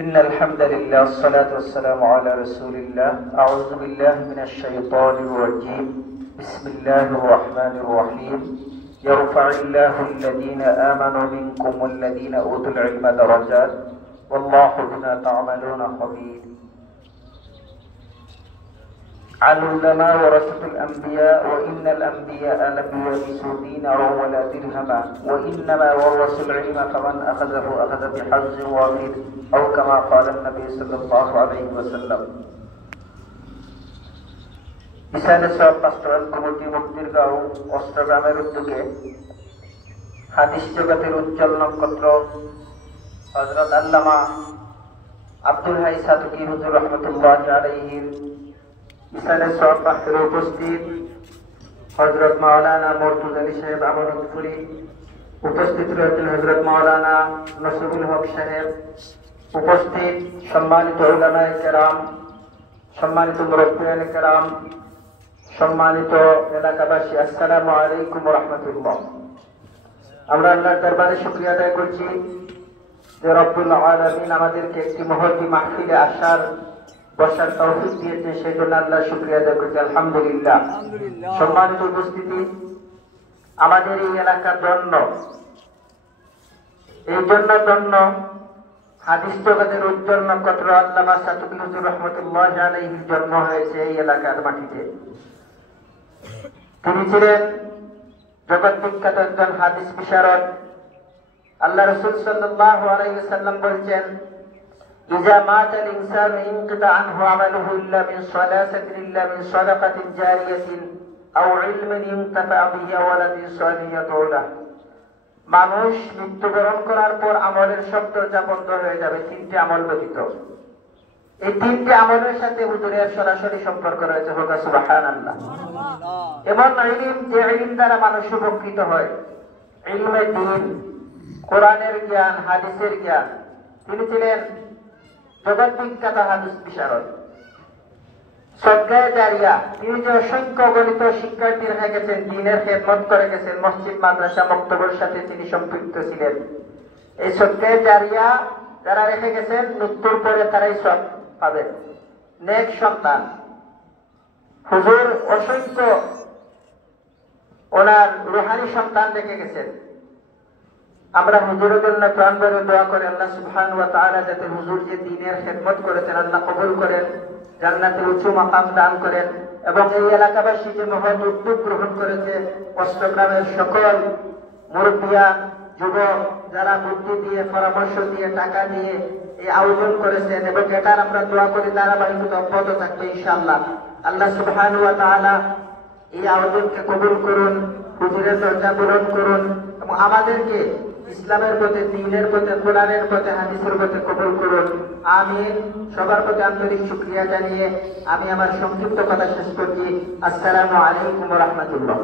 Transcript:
إن الحمد لله والصلاة والسلام على رسول الله. أعوذ بالله من الشيطان الرجيم. بسم الله الرحمن الرحيم. يرفع الله الذين آمنوا منكم والذين أوتوا العلم درجات والله بما تعملون خبير. العلماء ورثة الأنبياء وإن الأنبياء لم يورثوا دينارا ولا درهما وإنما ورثوا العلم فمن أخذه أخذ بحظ وافر أو كما قال النبي صلى الله عليه وسلم. বিশাল সব পাস্টোরাল কমিটি মুক্তিরগাঁও অষ্টগ্রামের উদ্যোগে হাদিস জগতের উজ্জ্বল নক্ষত্র হযরত আল্লামা আব্দুল হাই সাদুকি হুজুর রহমতুল্লাহ আলাইহির বিশাল সব পাস্টোরে উপস্থিত হযরত মাওলানা মুর্তজা আলী সাহেব আমানতপুরি, উপস্থিত রয়েছেন হযরত মাওলানা নসরুল হক সাহেব, উপস্থিত সম্মানিত উলামায়ে কেরাম, সম্মানিত মুরব্বিয়ানে কেরাম, সম্মানিত এলাকাবাসী, আসসালামু আলাইকুম ওয়া রাহমাতুল্লাহ। আমরা আল্লাহর দরবারে শুকরিয়া আদায় করছি যে রব্বুল আলামিন আমাদেরকে একটি মহতী মাহফিলে আসার বসার তৌফিক দিয়েছেন, সেই জন্য আল্লাহর শুকরিয়া আদায় করছি, আলহামদুলিল্লাহ। সম্মানিত উপস্থিতি, আমাদের এই এলাকার জন্য হাদিস জগতের উজ্জ্বল নক্ষত্র আল্লামা সাদুকি হুজুর রহমতুল্লাহ আলাইহির জন্ম হয়েছে এই এলাকার মাটিতে। তিনি ছিলেন জগৎ বিখ্যাত একজন হাদিস বিশারদ। আল্লাহ রাসূল সাল্লাল্লাহু আলাইহি ওয়াসাল্লাম বলেছেন, ইজা মাতাল ইনসানু ইনকিতা আনহু আমালুহু ইল্লা মিন সালাসাতিন ইল্লা মিন সাদাকাতিন জারিয়াতিন আও ইলমিন ইনতাফা বিহি আও ওয়ালাদিন সালিহিন ইয়াদউ লাহু। মানুষ মৃত্যুবরণ করার পর আমলের সব দরজা বন্ধ হয়ে যাবে তিনটি আমল ব্যতীত। এই তিনটি আমলের সাথে হুজুরের সরাসরি সম্পর্ক রয়েছে, হোক সুবহানাল্লাহ। এমন ইলম, যে ইলম দ্বারা মানুষ উপকৃত হয়, ইলমে দ্বীন, কোরআনের জ্ঞান, হাদিসের জ্ঞান। তিনি ছিলেন জগৎ বিখ্যাত হাদিস বিশারদ, সদকায়ে জারিয়া। তিনি যে অসংখ্য গণিত শিক্ষার্থী রেখে গেছেন, দ্বীনের খেদমত করে গেছেন, মসজিদ মাদ্রাসা মক্তবের সাথে তিনি সম্পৃক্ত ছিলেন। এই সদকায়ে জারিয়া যারা রেখে গেছেন, মৃত্যুর পরে তারাই সব পাবেন। নেক সন্তান হুজুর অসংখ্য ওনার রুহানি সন্তান রেখে গেছেন। আমরা হুজুরের জন্য প্রাণ ভরে দোয়া করে আল্লাহ সুবহানাহু ওয়া তাআলা যাতে হুজুর যে দ্বীনের খেদমত করেছেন আল্লাহ কবুল করেন, জান্নাতে উঁচু মাকাম দান করেন, এবং এই এলাকাবাসী যে মহৎ উদ্যোগ গ্রহণ করেছে, অষ্টগ্রামের সকল মুরব্বিয়ান, যুবক যারা বুদ্ধি দিয়ে, পরামর্শ দিয়ে, টাকা দিয়ে এই আয়োজন করেছেন, এবং এটার আমরা দোয়া করি ধারাবাহিকতা অব্যাহত থাকবে ইনশাআল্লাহ। আল্লাহ সুবহানাহু ওয়া তাআলা এই আয়োজনকে কবুল করুন, হুজুরের দরজা পূরণ করুন, এবং আমাদেরকে ইসলামের পথে, দ্বীনের পথে, কোরআনের পথে, হাদিসের পথে কবুল করুন, আমিন। সবার প্রতি আন্তরিক শুকরিয়া জানিয়ে আমি আমার সংক্ষিপ্ত কথা শেষ করছি। আসসালামু আলাইকুম ওয়া রাহমাতুল্লাহ।